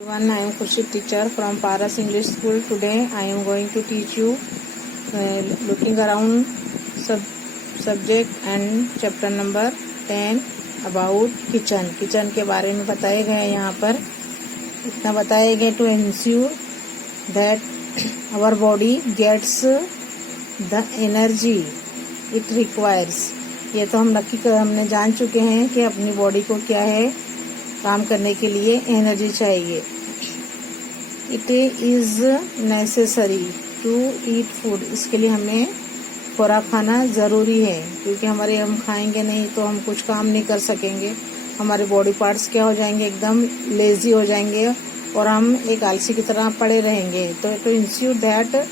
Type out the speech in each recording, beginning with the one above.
Everyone, I am Khurshid teacher from Paras English School. Today I am going to teach you looking around subject and chapter number 10 about kitchen. Kitchen के बारे में बताए गए हैं। यहाँ पर इतना बताए गए to ensure that our body gets the energy it requires. ये तो हमने जान चुके हैं कि अपनी बॉडी को क्या है काम करने के लिए एनर्जी चाहिए। It is necessary to eat food, इसके लिए हमें खुराक खाना ज़रूरी है, क्योंकि हम खाएंगे नहीं तो हम कुछ काम नहीं कर सकेंगे। हमारे बॉडी पार्ट्स क्या हो जाएंगे, एकदम लेज़ी हो जाएंगे और हम एक आलसी की तरह पड़े रहेंगे। तो टू इंश्योर दैट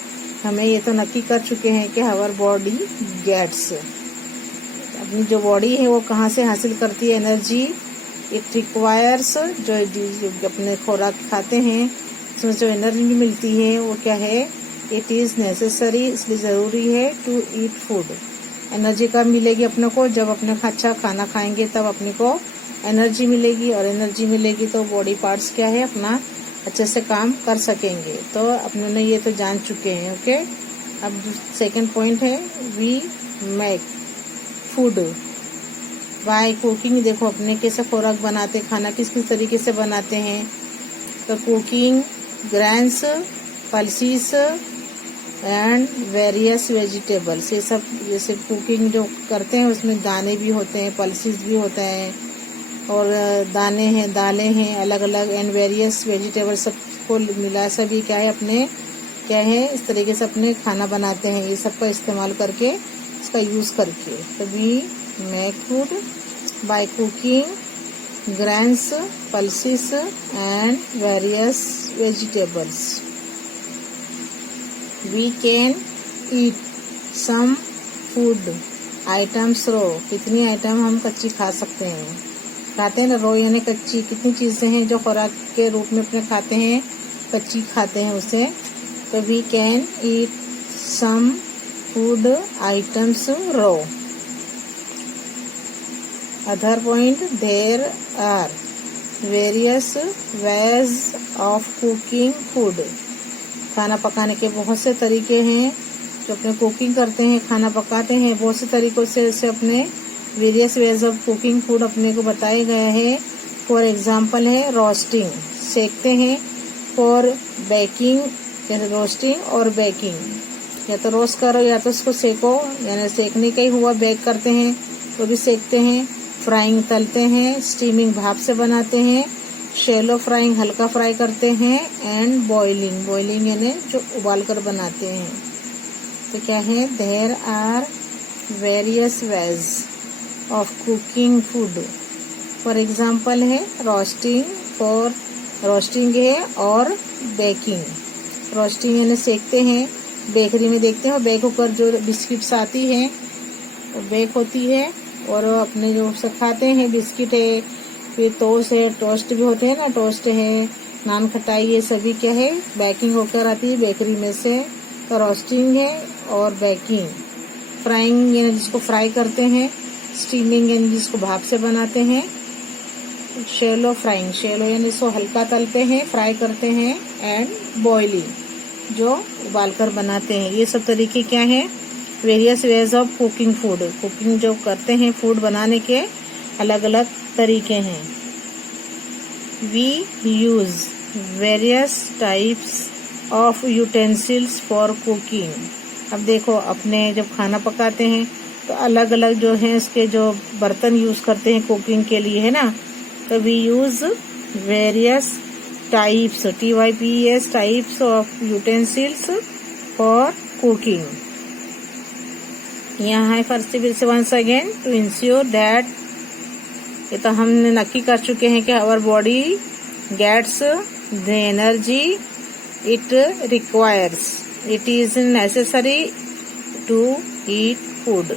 हमें ये तो नक्की कर चुके हैं कि आवर बॉडी गेट्स, अपनी जो बॉडी है वो कहाँ से हासिल करती है एनर्जी। इट रिक्वायर्स, जो अपने खुराक खाते हैं उसमें जो एनर्जी मिलती है वो क्या है, इट इज़ नेसेसरी, इसलिए ज़रूरी है टू ईट फूड। एनर्जी कब मिलेगी अपने को, जब अपने अच्छा खाना खाएंगे तब अपने को एनर्जी मिलेगी, और एनर्जी मिलेगी तो बॉडी पार्ट्स क्या है अपना अच्छे से काम कर सकेंगे। तो अपने ये तो जान चुके हैं। ओके, अब सेकंड पॉइंट है we make food by cooking. देखो अपने कैसे खुराक बनाते, खाना किस किस तरीके से बनाते हैं। तो cooking grains, pulses and various vegetables, ये सब जैसे कुकिंग जो करते हैं उसमें दाने भी होते हैं, पल्सीस भी होते हैं, और दाने हैं, दालें हैं अलग अलग, एंड वेरियस वेजिटेबल्स सबको मिला सभी क्या है अपने क्या है इस तरीके से अपने खाना बनाते हैं। ये सब का इस्तेमाल करके, इसका यूज़ करके। तो we make food by cooking grains, pulses and various vegetables. We can eat some food items raw. कितनी आइटम हम कच्ची खा सकते हैं, खाते हैं ना रो यानी कच्ची। कितनी चीज़ें हैं जो खुराक के रूप में अपने खाते हैं, कच्ची खाते हैं उसे। तो we can eat some food items raw. Other point, there are various ways of cooking food. खाना पकाने के बहुत से तरीके हैं जो अपने कुकिंग करते हैं, खाना पकाते हैं बहुत से तरीकों से अपने various ways of cooking food अपने को बताए गए हैं। फॉर एग्जांपल है रोस्टिंग, सेकते हैं। फॉर बेकिंग, जैसे रोस्टिंग और बेकिंग, या तो रोस्ट करो या तो उसको सेको, यानी सेकने का ही हुआ। बेक करते हैं तो भी सेकते हैं। फ्राइंग तलते हैं, स्टीमिंग भाप से बनाते हैं, शैलो फ्राइंग हल्का फ्राई करते हैं, एंड बॉइलिंग, बॉइलिंग यानी जो उबाल कर बनाते हैं। तो क्या है, there are various ways of cooking food. For example है रोस्टिंग, फॉर रोस्टिंग है, और बेकिंग। रोस्टिंग यानी सेकते हैं, बेकरी में देखते हैं बेक होकर जो बिस्किट्स आती हैं वो बेक होती है, और अपने जो से खाते हैं बिस्किट है, फिर टोस्ट है, टोस्ट भी होते हैं ना, टोस्ट है, नान खटाई, ये सभी क्या है बेकिंग होकर आती है बेकरी में से। तो रोस्टिंग है और बेकिंग। फ्राइंग यानी जिसको फ्राई करते हैं, स्टीमिंग यानी जिसको भाप से बनाते हैं, शैलो फ्राइंग, शैलो यानी इसको हल्का तलते हैं, फ्राई करते हैं, एंड बॉइलिंग जो उबाल कर बनाते हैं। ये सब तरीके क्या है, various ways of cooking food. Cooking जो करते हैं फूड बनाने के अलग अलग तरीके हैं। We use various types of utensils for cooking. अब देखो अपने जब खाना पकाते हैं तो अलग अलग जो है इसके जो बर्तन यूज करते हैं कुकिंग के लिए, है ना। तो we use various types, TYPES types of utensils for cooking. यहाँ है फिर से once again, to ensure that, ये तो हमने नक्की कर चुके हैं कि our body gets the energy it requires, it is necessary to eat food.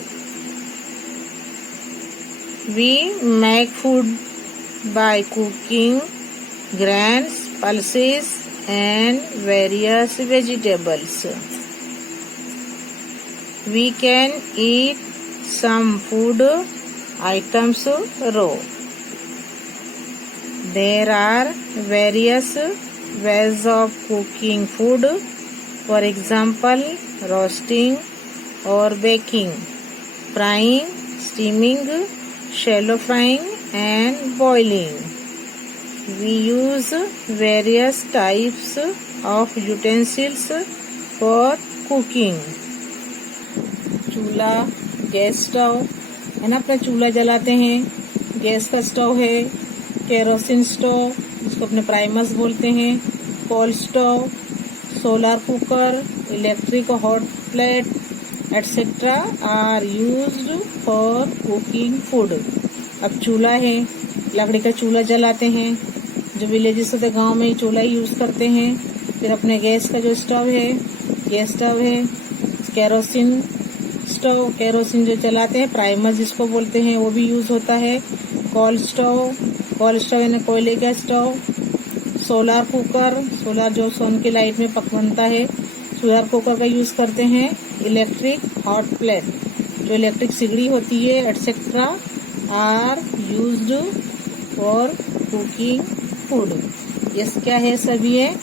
We make food by cooking grains, pulses and various vegetables. We can eat some food items raw. There are various ways of cooking food. For example, roasting or baking, frying, steaming, shallow frying and boiling. We use various types of utensils for cooking. चूल्हा, gas stove है ना, अपना चूल्हा जलाते हैं, gas का stove है, kerosene stove जिसको अपने प्राइमस बोलते हैं, coal stove, solar cooker, electric hot plate etcetera are used for cooking food. अब चूल्हा है, लकड़ी का चूल्हा जलाते हैं, जो विलेजेस होते गांव में चूल्हा ही यूज करते हैं. फिर अपने गैस का जो स्टोव है, गैस स्टोव है, केरोसिन स्टोव, केरोसिन जो चलाते हैं, प्राइमर जिसको बोलते हैं, वो भी यूज होता है. कोल स्टोव यानी कोयले का स्टोव, सोलर कुकर, सोलर जो सन की लाइट में बनता है, सोलर कुकर का यूज करते हैं. इलेक्ट्रिक हॉट प्लेट जो इलेक्ट्रिक सिगड़ी होती है etcetera are used for cooking food. ये क्या है, सभी है,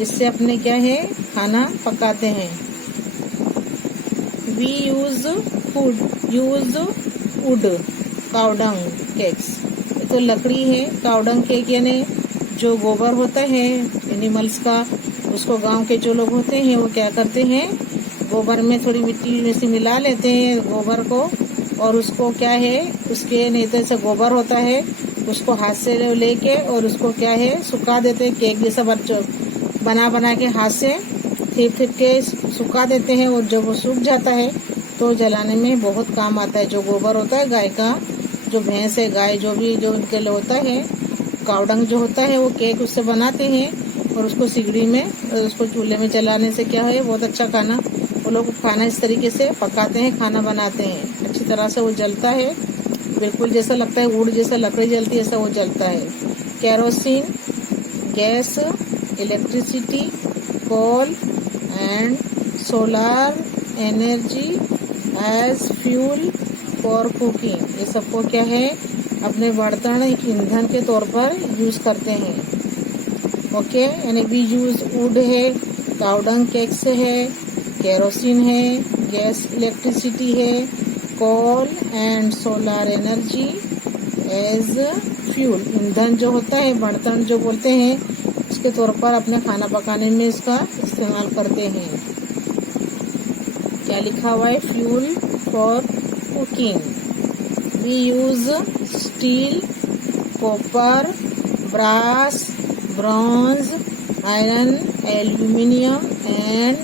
इससे अपने क्या है खाना पकाते हैं. We use wood cow dung cakes. ये तो लकड़ी है. काउडंग केक यानी जो गोबर होता है एनिमल्स का, उसको गांव के जो लोग होते हैं वो क्या करते हैं, गोबर में थोड़ी मिट्टी में से मिला लेते हैं गोबर को, और उसको क्या है, उसके नहीं तो ऐसा गोबर होता है, उसको हाथ से लेके और उसको क्या है सुखा देते हैं. केक जैसा बच्चों बना के हाथ से थीप के सुखा देते हैं, और जब वो सूख जाता है तो जलाने में बहुत काम आता है. जो गोबर होता है गाय का, जो भैंस है, गाय जो भी जो उनके लिए होता है, काउडंग जो होता है, वो केक उससे बनाते हैं और उसको सिगड़ी में, उसको चूल्हे में जलाने से क्या है बहुत अच्छा खाना, वो लोग खाना इस तरीके से पकाते हैं, खाना बनाते हैं. अच्छी तरह से वो जलता है, बिल्कुल जैसा लगता है वुड जैसा लकड़ी जलती है ऐसा वो जलता है. Kerosene, gas, electricity, coal and solar energy as fuel for cooking. ये सबको क्या है अपने बर्तन ईंधन के तौर पर यूज करते हैं. ओके, यानी वी यूज वुड है, काउडंग केक्स है, केरोसिन है, गैस इलेक्ट्रिसिटी है, coal and solar energy as fuel. ईंधन जो होता है, बर्तन जो बोलते हैं, उसके तौर पर अपने खाना पकाने में इसका इस्तेमाल करते हैं. क्या लिखा हुआ है, fuel for cooking. We use steel, copper, brass, bronze, iron, aluminium and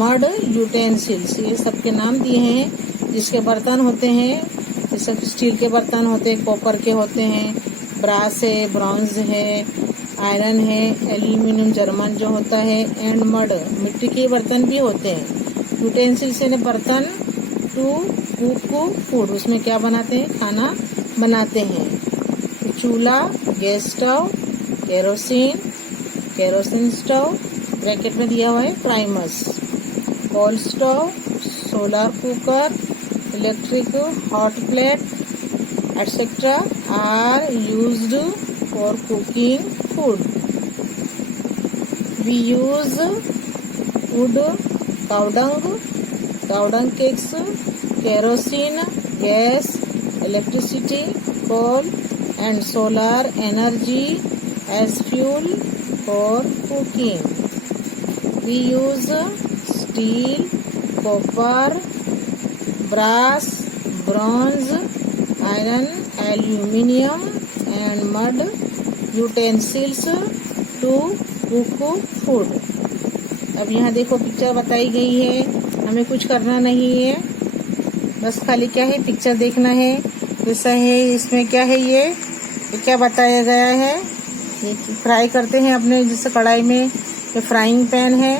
mud utensils. ये सबके नाम दिए हैं जिसके बर्तन होते हैं. जैसे स्टील के बर्तन होते हैं, कॉपर के होते हैं, ब्रास है, ब्रॉन्ज है, आयरन है, एल्यूमिनियम जर्मन जो होता है, एंड मड मिट्टी के बर्तन भी होते हैं. यूटेंसिल्स यानी बर्तन टू कुक फूड, उसमें क्या बनाते हैं, खाना बनाते हैं. चूल्हा, gas stove, kerosene stove, bracket में दिया हुआ है primus, coal stove, solar cooker, electric hot plate etcetera are used for cooking food. We use wood cow dung cakes, kerosene, gas, electricity, coal and solar energy as fuel for cooking. We use steel, copper, brass, bronze, iron, aluminium and mud utensils to cook food. अब यहाँ देखो picture बताई गई है, हमें कुछ करना नहीं है, बस खाली क्या है पिक्चर देखना है. जैसा है इसमें क्या है, ये क्या बताया गया है, ये फ्राई करते हैं अपने जैसे कढ़ाई में. ये फ्राइंग पैन है,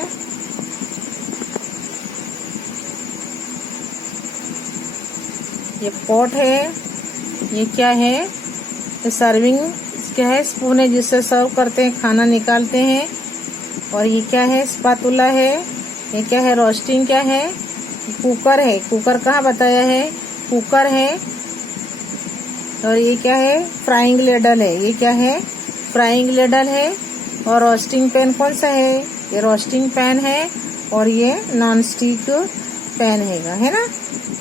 ये पॉट है, ये क्या है, ये सर्विंग क्या है, स्पून है जिससे सर्व करते हैं, खाना निकालते हैं. और ये क्या है, स्पातुला है. ये क्या है, रोस्टिंग क्या है, कुकर है. कुकर कहाँ बताया है, कुकर है. और ये क्या है, फ्राइंग लेडल है. ये क्या है, फ्राइंग लेडल है और रोस्टिंग पैन कौन सा है? ये रोस्टिंग पैन है और ये नॉन स्टिक पैन है ना।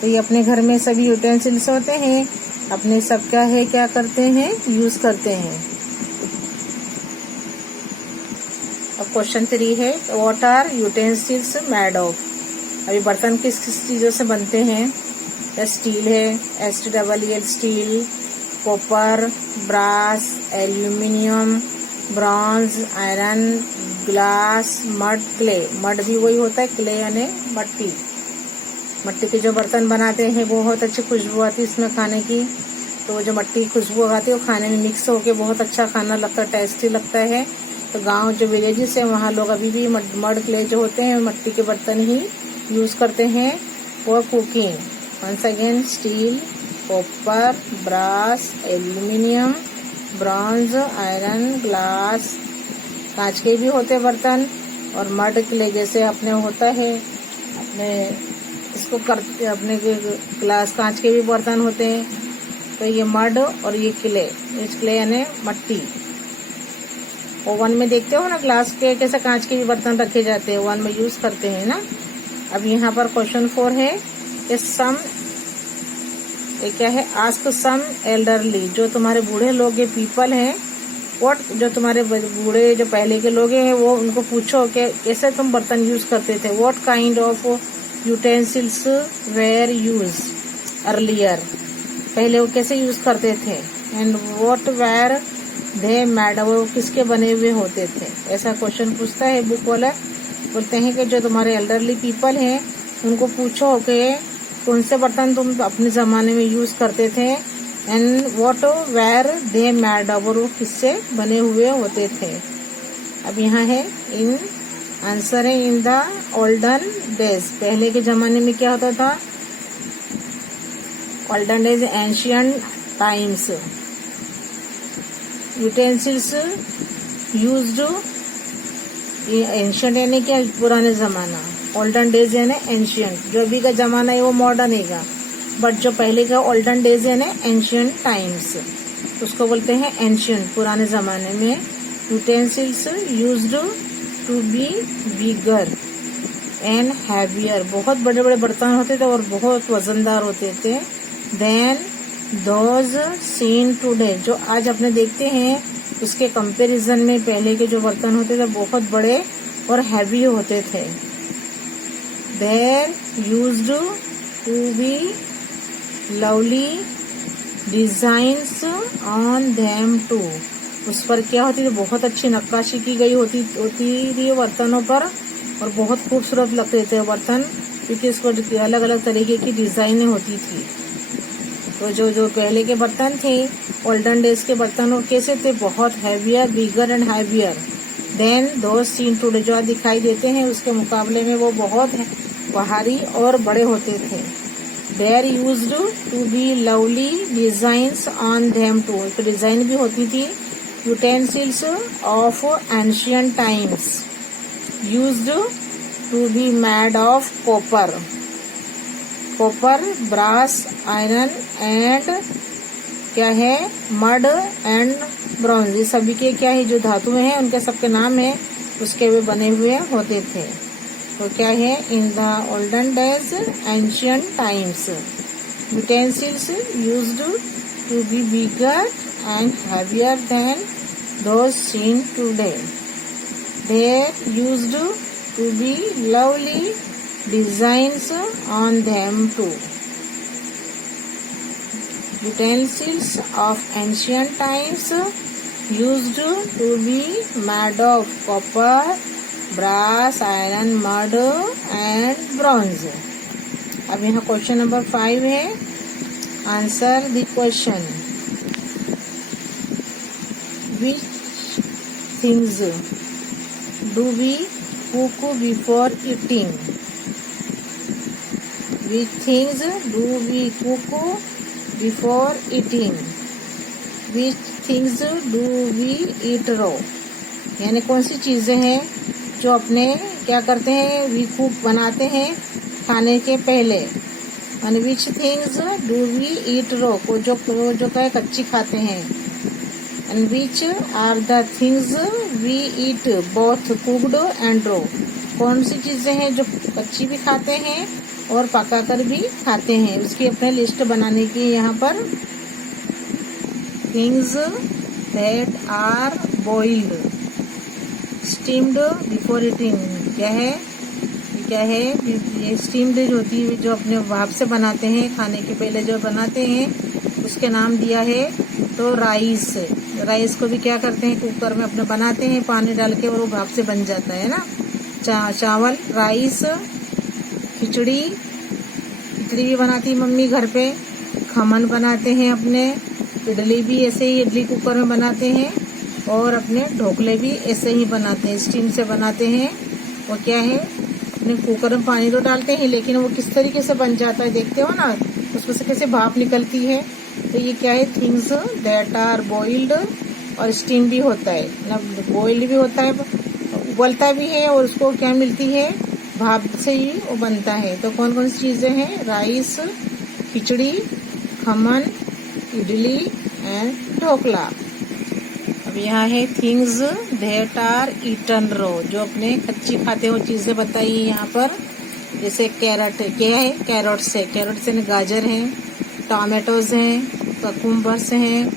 तो ये अपने घर में सभी यूटेंसिल्स होते हैं, अपने सब क्या करते हैं, यूज करते हैं। अब क्वेश्चन 3 है, what are utensils made of? अभी बर्तन किस किस चीज़ों से बनते हैं? स्टील है, STEEL steel, copper, brass, aluminium, bronze, iron, glass, mud, clay. Mud भी वही होता है, क्ले यानी मट्टी। मट्टी के जो बर्तन बनाते हैं बहुत अच्छी खुशबू आती है इसमें खाने की। तो जो मट्टी की खुशबू आती है वो खाने में मिक्स होके बहुत अच्छा खाना लगता है, टेस्टी लगता है। तो गांव जो विलेजेस है वहाँ लोग अभी भी मड क्ले जो होते हैं मट्टी के बर्तन ही यूज करते हैं for cooking. Once again, steel, copper, brass, aluminium, bronze, iron, glass, कांच के भी होते बर्तन, और मड क्ले जैसे अपने होता है अपने इसको करते अपने ग्लास कांच के भी बर्तन होते हैं। तो ये मड और ये क्ले यानी मट्टी। ओवन में देखते हो ना ग्लास के कैसे कांच के भी बर्तन रखे जाते हैं, ओवन में यूज करते हैं ना। अब यहाँ पर क्वेश्चन 4 है, क्या है, आस्क सम एल्डरली, जो तुम्हारे बूढ़े लोग पीपल हैं, व्हाट, जो तुम्हारे बूढ़े जो पहले के लोग हैं वो उनको पूछो कि कैसे तुम बर्तन यूज करते थे। What kind of utensils were use earlier, पहले वो कैसे यूज करते थे। And what were they made, वो किसके बने हुए होते थे। ऐसा क्वेश्चन पूछता है बुक वाला। बोलते हैं कि जो तुम्हारे एल्डरली पीपल हैं उनको पूछो कि कौन से बर्तन तुम अपने जमाने में यूज करते थे। And what were they made, और वो किससे बने हुए होते थे। अब यहाँ है इन आंसर है इन द ओल्डन डेज, पहले के जमाने में क्या होता था। Olden days ancient times, utensils used, ancient यानी क्या, पुराने जमाना, ओल्डन डेज यानी एंशियंट, जो अभी का जमाना है वो मॉडर्न है, बट जो पहले का ओल्डन डेज है ना एंशियंट टाइम्स, उसको बोलते हैं एंशियंट, पुराने जमाने में। Utensils used to be bigger and heavier, बहुत बड़े बड़े बर्तन होते थे और बहुत वजनदार होते थे। देन दोज सीन टुडे, जो आज अपने देखते हैं उसके कंपैरिजन में पहले के जो बर्तन होते थे बहुत बड़े और हैवी होते थे। There used to be lovely designs on them too, उस पर क्या होती थी, बहुत अच्छी नक्काशी की गई होती थी बर्तनों पर, और बहुत खूबसूरत लगते थे बर्तन, क्योंकि इसको अलग अलग तरीके की डिजाइनें होती थी। तो जो पहले के बर्तन थे ओल्डन डेज के बर्तन कैसे थे, बहुत heavier, bigger and heavier than those seen today, जो दिखाई देते हैं उसके मुकाबले में वो बहुत भारी और बड़े होते थे। There used to be lovely designs on them too, एक डिजाइन भी होती थी। Utensils of ancient times used to be made of copper, brass, iron and क्या है, मड एंड ब्रॉन्ज, ये सभी के क्या है जो धातुएं हैं उनके सबके नाम है, उसके वे बने हुए होते थे। तो क्या है, in the olden days ancient times utensils used to be bigger and heavier than those seen today. They used to be lovely designs on them too. Utensils of ancient times used to be made of copper, brass, iron, mud and bronze. अब यहाँ question number 5 है, answer the question. Which things do we cook before eating? Which things do we cook before eating? Which things do we eat raw? यानी कौन सी चीजें हैं जो अपने क्या करते हैं, we cook बनाते हैं खाने के पहले। And which things do we eat raw? जो क्या कच्ची खाते हैं। and which are the things we eat both cooked and raw? कौन सी चीजें हैं जो कच्ची भी खाते हैं और पकाकर भी खाते हैं, उसकी अपने लिस्ट बनाने की यहाँ पर। things that are boiled, steamed before eating, क्या है ये स्टीम्ड जो होती है, जो अपने भाप से बनाते हैं, खाने के पहले जो बनाते हैं उसके नाम दिया है तो राइस को भी क्या करते हैं, कुकर में अपने बनाते हैं पानी डाल के और वो भाप से बन जाता है ना। चावल, राइस, खिचड़ी भी बनाती है मम्मी घर पे, खमन बनाते हैं अपने, इडली भी ऐसे ही इडली कुकर में बनाते हैं और अपने ढोकले भी ऐसे ही बनाते हैं, स्टीम से बनाते हैं। वो क्या है, अपने कुकर में पानी तो डालते हैं लेकिन वो किस तरीके से बन जाता है देखते हो ना, उसमें से कैसे भाप निकलती है। तो ये क्या है, थिंग्स दैट आर बॉइल्ड, और स्टीम भी होता है ना, बॉइल्ड भी होता है, उबलता भी है और उसको क्या मिलती है, भाप से ही वो बनता है। तो कौन कौन सी चीजें हैं, राइस, खिचड़ी, खमन, इडली एंड ढोकला। अब यहाँ है थिंग्स दैट आर ईटन रो, जो अपने कच्ची खाते हो चीजें बताई यहाँ पर। जैसे कैरेट, क्या है, कैरोट्स है, गाजर है, टमाटोज हैं, ककुम्बर्स हैं,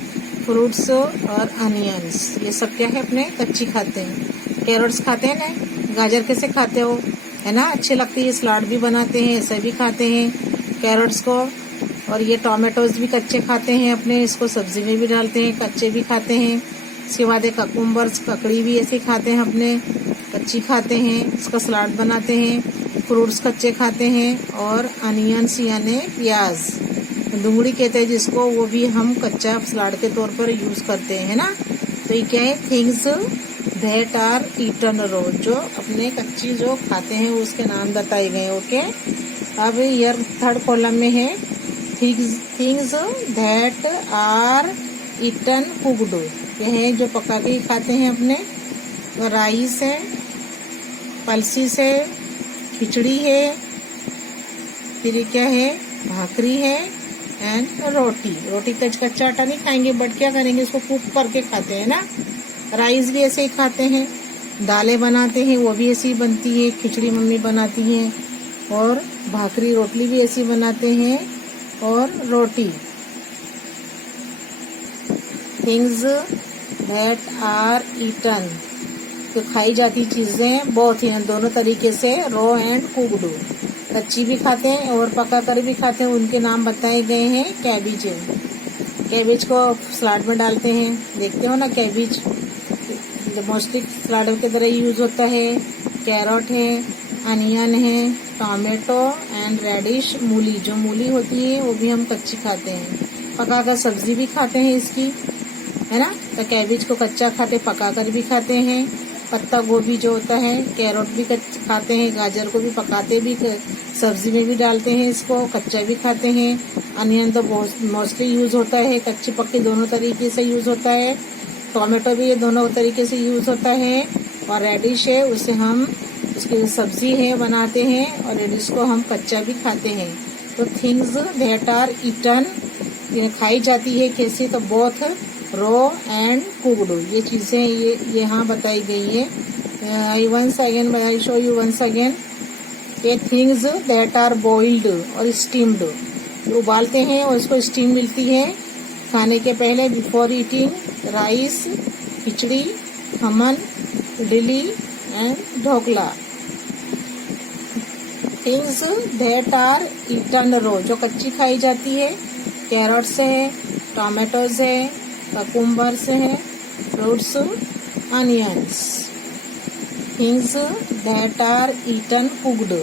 फ्रूट्स और अनियंस, ये सब क्या है अपने कच्ची खाते हैं। कैरोट्स खाते हैं ना, गाजर कैसे खाते हो, है ना, अच्छी लगती है, सलाद भी बनाते हैं, ऐसे भी खाते हैं कैरोट्स को। और ये टमाटोज भी कच्चे खाते हैं अपने, इसको सब्जी में भी डालते हैं, कच्चे भी खाते हैं। इसके बाद एक ककुम्बर्स, ककड़ी भी ऐसे खाते हैं अपने, कच्ची खाते हैं, इसका सलाद बनाते हैं। फ्रूट्स कच्चे खाते हैं, और अनियंस यानी प्याज, दुंगड़ी कहते हैं जिसको, वो भी हम कच्चा सलाद के तौर पर यूज करते हैं ना। तो ये क्या है, थिंग्स दैट आर ईटन रो, जो अपने कच्ची जो खाते हैं उसके नाम बताए गए। ओके, अब यार थर्ड कॉलम में है things that are eaten cooked, ये है जो पका के खाते हैं अपने। तो राइस है, पल्सीस है, खिचड़ी है, फिर क्या है, भाकरी है एंड रोटी कच्चा आटा नहीं खाएंगे, बट क्या करेंगे, इसको कुक करके खाते हैं ना। राइस भी ऐसे ही खाते हैं, दालें बनाते हैं वो भी ऐसी ही बनती है, खिचड़ी मम्मी बनाती हैं, और भाकरी रोटली भी ऐसी बनाते हैं, और रोटी। थिंग्स दैट आर ईटन, तो खाई जाती चीजें बहुत ही हैं, दोनों तरीके से, रॉ एंड कुक्ड, कच्ची भी खाते हैं और पका कर भी खाते हैं। उनके नाम बताए गए हैं। कैबेज को सलाद में डालते हैं, देखते हो ना, कैबेज मोस्टली सलाद की तरह यूज होता है। कैरेट है, अनियन है, टोमेटो एंड रेडिश, मूली, जो मूली होती है वो भी हम कच्ची खाते हैं, पकाकर सब्जी भी खाते हैं इसकी, है ना। तो कैबेज को कच्चा खाते, पकाकर भी खाते हैं। पत्ता गोभी जो होता है, कैरेट भी खाते हैं, गाजर को भी पकाते भी, सब्जी में भी डालते हैं, इसको कच्चा भी खाते हैं। अनियन तो मोस्टली यूज होता है, कच्ची पक्की दोनों तरीके से यूज होता है। टोमेटो भी ये दोनों तरीके से यूज होता है। और रेडिश है, उसे हम, उसकी सब्जी है बनाते हैं, और रेडिश को हम कच्चा भी खाते हैं। तो थिंग्स दैट आर ईटन, खाई जाती है कैसे, तो बोथ रॉ एंड कुक्ड, ये चीजें ये यहाँ बताई गई है। I show you once again, ये थिंग्स दैट आर बॉइल्ड और स्टीम्ड, उबालते हैं और इसको स्टीम मिलती है खाने के पहले, before eating, rice, khichdi, khaman, idli and dhokla. Things that are eaten raw, जो कच्ची खाई जाती है, कैरेट्स है, टोमेटोज है, ककुम्बर्स है, fruits, onions. Things that are eaten cooked,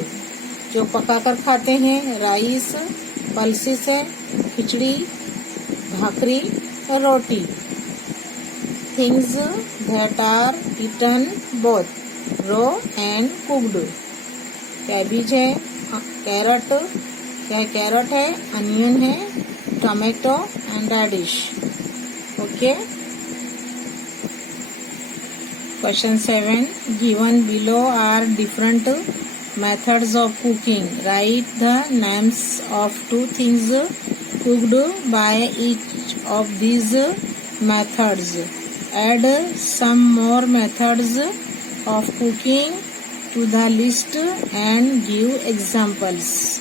जो पकाकर खाते हैं, राइस, पल्सेस है, खिचड़ी, भाकरी और रोटी। Things that are eaten both raw and cooked, cabbage है, कैरेट है, अनियन है, tomato and radish. Okay, question 7, given below are different methods of cooking. Write the names of two things cooked by each of these methods. Add some more methods of cooking to the list and give examples.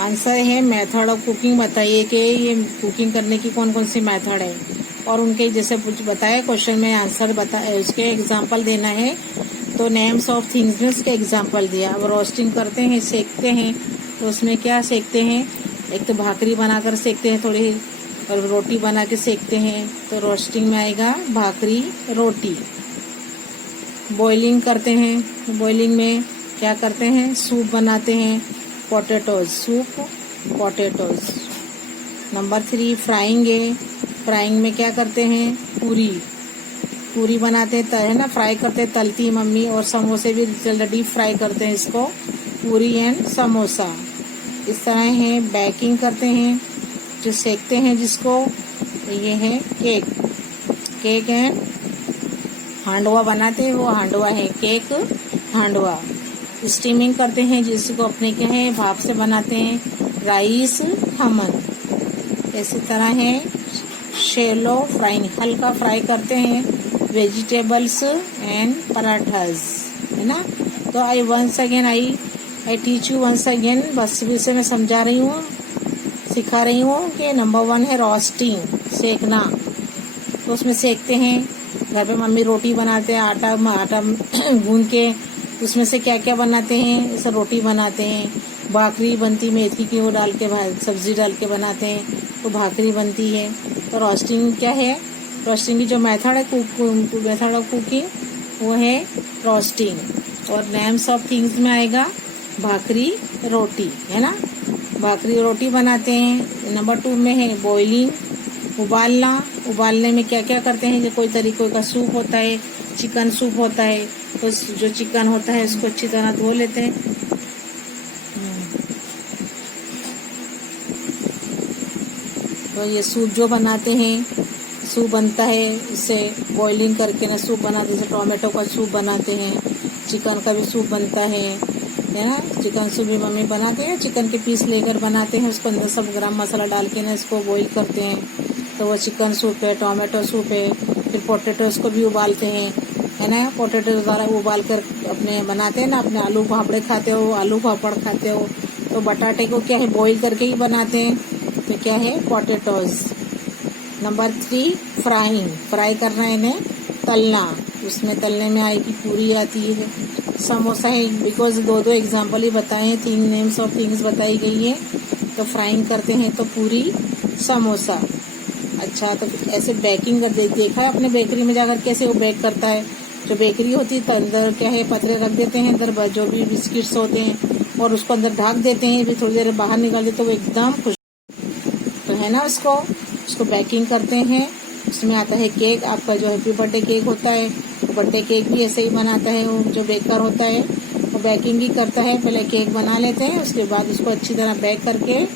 Answer है method of cooking. बताइए कि ये cooking करने की कौन कौन सी method है, और उनके जैसे कुछ बताया क्वेश्चन में आंसर बताया, उसके एग्जाम्पल देना है। तो नेम्स ऑफ थिंग्स में उसके एग्जाम्पल दिया। अब रोस्टिंग करते हैं, सेकते हैं, तो उसमें क्या सेकते हैं, एक तो भाकरी बनाकर सेकते हैं थोड़ी, और रोटी बना के सेकते हैं, तो रोस्टिंग में आएगा भाकरी रोटी। बॉइलिंग करते हैं, बॉइलिंग में क्या करते हैं, सूप बनाते हैं, potatoes, soup potatoes. Number 3 frying है। फ्राइंग में क्या करते हैं, पूरी, पूरी बनाते हैं, है ना, फ्राई करते हैं, तलती मम्मी, और समोसे भी डीप फ्राई करते हैं इसको, पूरी एंड समोसा। इस तरह है बेकिंग करते हैं, जो सेकते हैं जिसको, ये है केक, केक एंड हांडवा बनाते हैं, वो हांडवा है, केक हांडवा। स्टीमिंग करते हैं जिसको अपने क्या है भाप से बनाते हैं, राइस खमन। इसी तरह है शैलो फ्राइंग, हल्का फ्राई करते हैं, वेजिटेबल्स एंड पराठास, है ना। तो I once again I teach you once again, बस फिर से मैं समझा रही हूँ, सिखा रही हूँ कि नंबर 1 है रोस्टिंग, सेकना। तो उसमें सेकते हैं, घर पे मम्मी रोटी बनाते हैं, आटा गूंद के उसमें से क्या क्या बनाते हैं, जैसे रोटी बनाते हैं, भाकरी बनती, मेथी की वो डाल के सब्जी डाल के बनाते हैं, तो भाकरी बनती है। तो रोस्टिंग क्या है, रोस्टिंग की जो मेथड है, मेथड ऑफ कुकिंग, वो है रोस्टिंग। और नेम्स ऑफ थिंग्स में आएगा भाकरी रोटी, है ना, भाकरी रोटी बनाते हैं। नंबर 2 में है बॉइलिंग, उबालना, उबालने में क्या क्या करते हैं, जो कोई तरीकों का सूप होता है, चिकन सूप होता है, तो जो चिकन होता है उसको अच्छी तरह धो लेते हैं। तो ये सूप जो बनाते हैं, सूप बनता है, इससे बॉइलिंग करके ना सूप बनाते हैं, जैसे टोमेटो का सूप बनाते हैं, चिकन का भी सूप बनता है ना। चिकन सूप भी मम्मी बनाते हैं, चिकन के पीस लेकर बनाते हैं, उसको अंदर सब गरम मसाला डाल के ना इसको बॉईल करते हैं, तो वो चिकन सूप है, टोमेटो सूप है। फिर पोटैटोज को भी उबालते हैं, है ना, पोटैटो वगैरह उबाल कर अपने बनाते हैं ना, अपने आलू पापड़ खाते हो, आलू पापड़ खाते हो, तो बटाटे को क्या है बॉईल करके ही बनाते हैं, तो क्या है पोटैटोज। नंबर 3 फ्राइंग, फ्राई करना है इन्हें, तलना, उसमें तलने में आएगी पूरी आती है। समोसा है, बिकॉज दो एग्जाम्पल ही बताए हैं, 3 नेम्स ऑफ थिंग्स बताई गई है, तो फ्राइंग करते हैं तो पूरी समोसा। अच्छा, तो ऐसे बेकिंग कर देखा है अपने बेकरी में जाकर कैसे वो बेक करता है, जो बेकरी होती है तो अंदर क्या है पतरे रख देते हैं, अंदर जो भी बिस्किट्स होते हैं, और उसको अंदर ढक देते हैं, फिर थोड़ी देर बाहर निकाल देते तो वो एकदम खुश, तो है ना, उसको बेकिंग करते हैं। उसमें आता है केक, आपका जो हैप्पी बर्थडे केक होता है, वो बर्थडे केक भी ऐसे ही बनाता है, वो जो बेकर होता है वो बेकिंग ही करता है, पहले केक बना लेते हैं, उसके बाद उसको अच्छी तरह बेक करके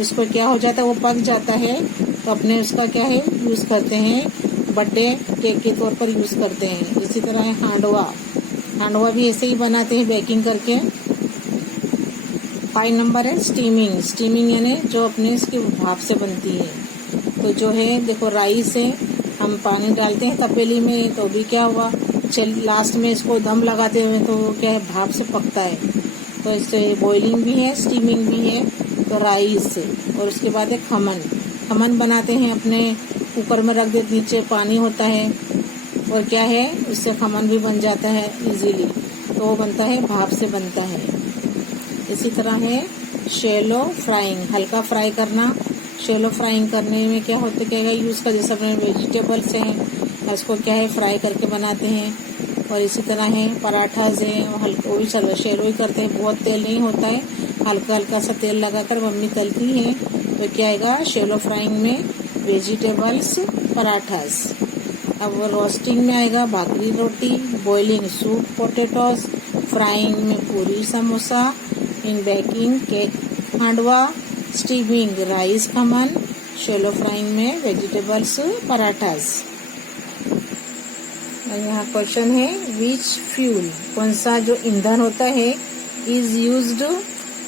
उसको क्या हो जाता है, वो पक जाता है, तो अपने उसका क्या है यूज़ करते हैं, बर्थडे केक के तौर पर यूज़ करते हैं। इसी तरह है हांडवा भी ऐसे ही बनाते हैं बेकिंग करके। 5 नंबर है स्टीमिंग यानी जो अपने इसकी भाप से बनती है। तो जो है देखो राइस है, हम पानी डालते हैं तपेली में, तो भी क्या हुआ, लास्ट में इसको दम लगाते हुए तो क्या है भाप से पकता है। तो इससे बॉइलिंग भी है, स्टीमिंग भी है। तो राइस, और उसके बाद है खमन बनाते हैं, अपने कुकर में रख देते, नीचे पानी होता है, और क्या है उससे खमन भी बन जाता है इजीली, तो वो बनता है भाप से बनता है। इसी तरह है शैलो फ्राइंग, हल्का फ्राई करना। शैलो फ्राइंग करने में क्या होता है, क्या यूज़ का, जैसे अपने वेजिटेबल्स हैं उसको क्या है फ्राई करके बनाते हैं। और इसी तरह है पराठाज है, वो भी शैलो ही करते हैं, बहुत तेल नहीं होता है, हल्का हल्का सा तेल लगाकर मम्मी तलती है। तो क्या आएगा शैलो फ्राइंग में, वेजिटेबल्स पराठास। अब वो रोस्टिंग में आएगा भाकरी रोटी, बॉइलिंग सूप पोटैटोज, फ्राइंग में puri samosa, in baking cake handvo, steaming rice khaman, shallow frying में वेजिटेबल्स पराठास। यहाँ क्वेश्चन है विच फ्यूल, कौन सा जो ईंधन होता है, is used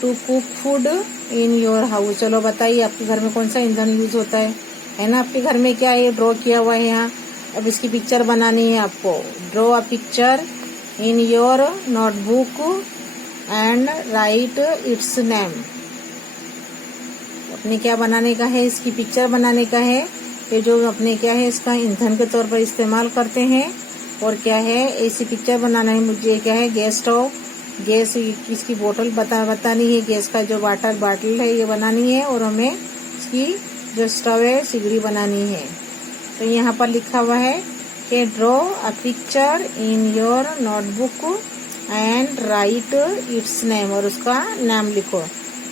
to cook food in your house. चलो बताइए आपके घर में कौन सा ईंधन यूज होता है, है ना। आपके घर में क्या है, ड्रॉ किया हुआ है यहाँ। अब इसकी पिक्चर बनानी है आपको। Draw a picture in your notebook and right it's name. अपने क्या बनाने का है, इसकी पिक्चर बनाने का है। ये जो अपने क्या है, इसका ईंधन के तौर पर इस्तेमाल करते हैं। और क्या है, ऐसी पिक्चर बनाना है मुझे। क्या है, गैस स्टोव, गैस इसकी बोतल बतानी है। गैस का जो वाटर बॉटल है ये बनानी है। और हमें इसकी जो स्टोव है सिगड़ी बनानी है। तो यहाँ पर लिखा हुआ है कि draw a picture in your notebook and right it's name. और उसका नाम लिखो।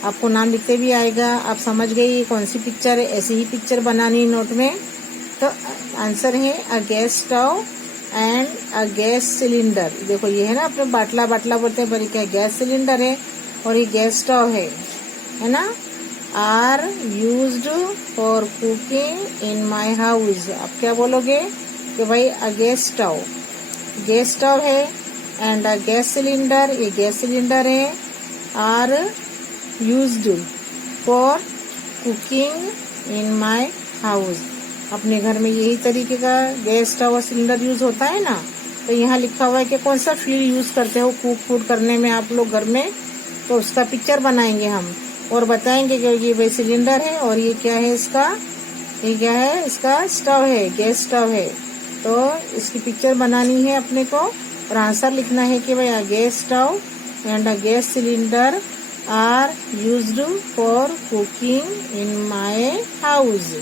आपको नाम लिखते भी आएगा। आप समझ गए ये कौन सी पिक्चर है। ऐसी ही पिक्चर बनानी है नोट में। तो आंसर है अ gas stove and a gas cylinder. देखो ये है ना, अपने बाटला बोलते हैं, पर क्या गैस सिलेंडर है और ये गैस स्टोव है ना। Are used for cooking in my house. आप क्या बोलोगे कि भाई अ गैस स्टोव है एंड अ गैस सिलेंडर, ये गैस सिलेंडर है। Are used for cooking in my house. अपने घर में यही तरीके का गैस स्टोव और सिलेंडर यूज होता है ना। तो यहाँ लिखा हुआ है कि कौन सा फ्यूल यूज करते हो कुक फूड करने में आप लोग घर में। तो उसका पिक्चर बनाएंगे हम और बताएंगे कि ये भाई सिलेंडर है और ये क्या है, ये क्या है, इसका स्टोव है, गैस स्टोव है। तो इसकी पिक्चर बनानी है अपने को और आंसर लिखना है कि भाई a gas stove and a gas cylinder are used for cooking in my house.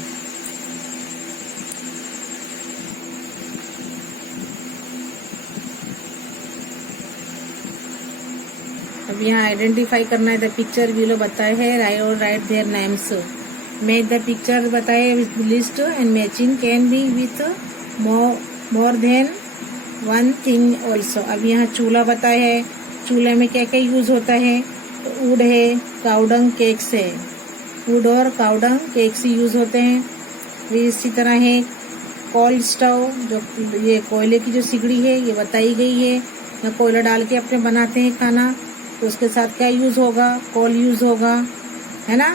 अब यहाँ आइडेंटिफाई करना है। द पिक्चर बिलो बताए है write their names. Make the picture बताए with list and matching can be with more than one thing also. अब यहाँ चूल्हा बताया है। चूल्हे में क्या क्या यूज होता है, तो वुड है, काउडंग केक्स है। वुड और काउडंग केक्स यूज होते हैं। फिर इसी तरह है कोल स्टोव, जो ये कोयले की जो सिगड़ी है ये बताई गई है। यहाँ कोयला डाल के अपने बनाते हैं खाना। तो उसके साथ क्या यूज होगा, कोल यूज होगा, है ना।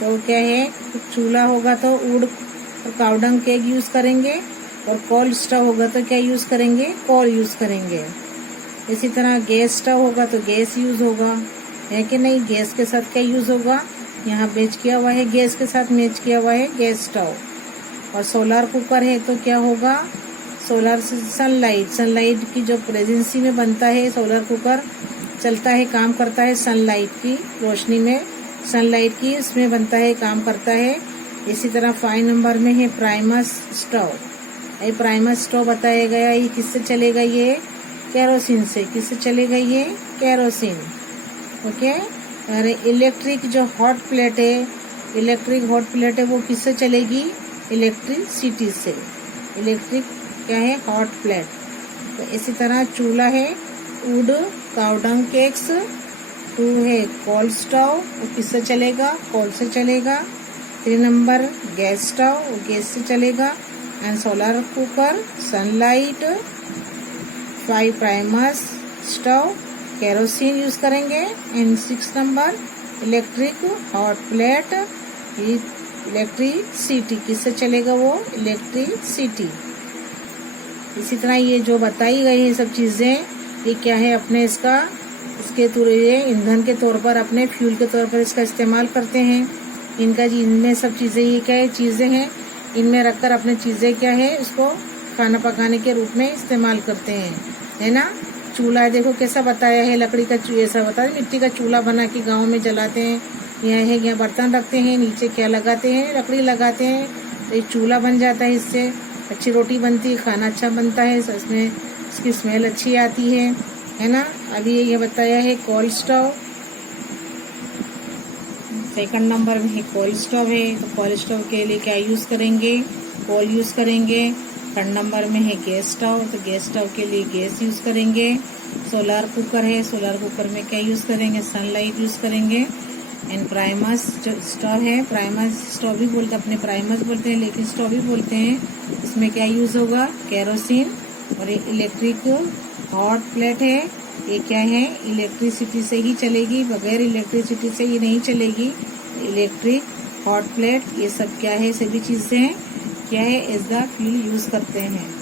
तो क्या है, चूल्हा होगा तो वुड और काउडंग केक यूज करेंगे और कोल स्टोव होगा तो क्या यूज करेंगे, कोल यूज करेंगे। इसी तरह गैस स्टोव होगा तो गैस यूज होगा, है कि नहीं। गैस के साथ क्या यूज होगा, यहाँ मैच किया हुआ है, गैस के साथ मैच किया हुआ है गैस स्टोव। और सोलर कुकर है तो क्या होगा, सोलर से सनलाइट की जो प्रेजेंसी में बनता है सोलर कुकर, चलता है, काम करता है सनलाइट की रोशनी में, सनलाइट की इसमें बनता है, काम करता है। इसी तरह 5 नंबर में है प्राइमस स्टोव। ये प्राइमस स्टोव बताया गया, ये किससे चलेगा, ये केरोसिन से। किससे चलेगा, ये केरोसिन। ओके। और इलेक्ट्रिक जो हॉट प्लेट है, वो किससे चलेगी, इलेक्ट्रिसिटी से। इलेक्ट्रिक क्या है, हॉट प्लेट। तो इसी तरह चूल्हा है वुड काउडंग केक्स। 2 है कोल स्टोव, वो किससे चलेगा, कोल से चलेगा। 3 नंबर गैस स्टोव, वो गैस से चलेगा। And solar cooker sunlight. 5 primus stove kerosene use करेंगे। And 6 number electric hot plate, electricity किससे चलेगा, वो इलेक्ट्रिसिटी। इसी तरह ये जो बताई गई है सब चीजें, ये क्या है, अपने इसके थ्रू ये ईंधन के तौर पर, अपने फ्यूल के तौर पर इसका इस्तेमाल करते हैं। इनमें सब चीजें, ये क्या है, चीजें हैं, इनमें रखकर अपने चीजें क्या है, इसको खाना पकाने के रूप में इस्तेमाल करते हैं, है ना। चूल्हा देखो कैसा बताया है, लकड़ी का ऐसा बताया, मिट्टी का चूल्हा बना के गाँव में जलाते हैं। यहाँ बर्तन रखते हैं, नीचे क्या लगाते हैं, लकड़ी लगाते हैं, तो ये चूल्हा बन जाता है। इससे अच्छी रोटी बनती है, खाना अच्छा बनता है, इसमें इसकी स्मेल अच्छी आती है ना। अभी ये बताया है कोल स्टोव। 2nd नंबर में है कोल स्टोव है, तो कोल स्टोव के लिए क्या यूज करेंगे, कोल यूज करेंगे। 3rd नंबर में है गैस स्टोव, तो गैस स्टोव के लिए गैस यूज करेंगे। सोलर कुकर है, सोलर कुकर में क्या यूज करेंगे, सनलाइट यूज करेंगे। एंड प्राइमस जो स्टोव है, प्राइमस स्टोव भी बोलते हैं, अपने प्राइमस बोलते हैं लेकिन स्टोव भी बोलते हैं। इसमें क्या यूज होगा, केरोसिन। और इलेक्ट्रिक हॉट प्लेट है, ये क्या है, इलेक्ट्रिसिटी से ही चलेगी, बगैर इलेक्ट्रिसिटी से ये नहीं चलेगी। इलेक्ट्रिक हॉट प्लेट, ये सब क्या है, सभी चीजें यह इज द फील यूज़ करते हैं।